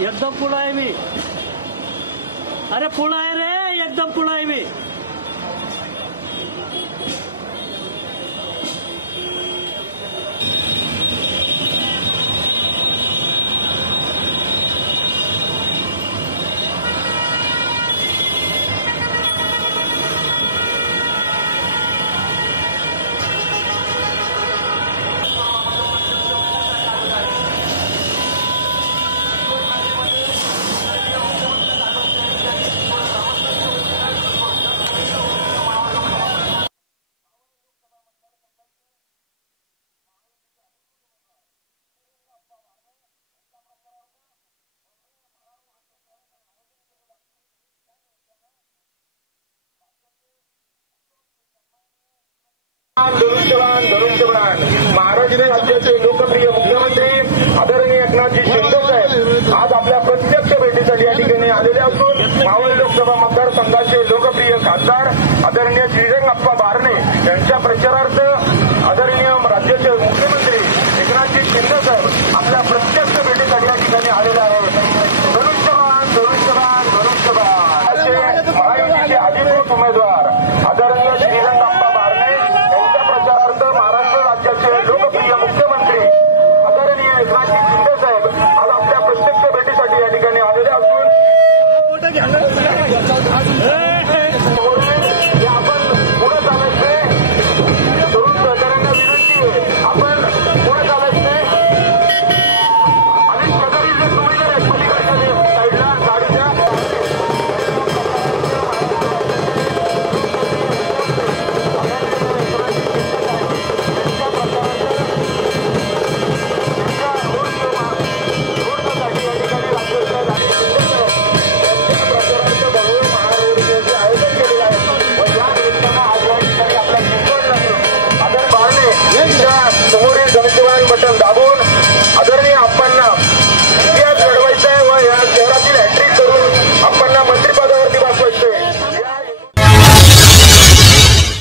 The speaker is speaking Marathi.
एकदम पुढं आहे मी. अरे पुढं आहे रे, एकदम पुढं आहे मी. धनुष्यबाण महाराष्ट्र राज्याचे लोकप्रिय मुख्यमंत्री आदरणीय एकनाथजी शिंदे साहेब आज आपल्या प्रत्यक्ष भेटीसाठी या ठिकाणी आलेले असून मावळ लोकसभा मतदारसंघाचे लोकप्रिय खासदार आदरणीय श्रीरंगप्पा बारणे यांच्या प्रचारार्थ आदरणीय राज्याचे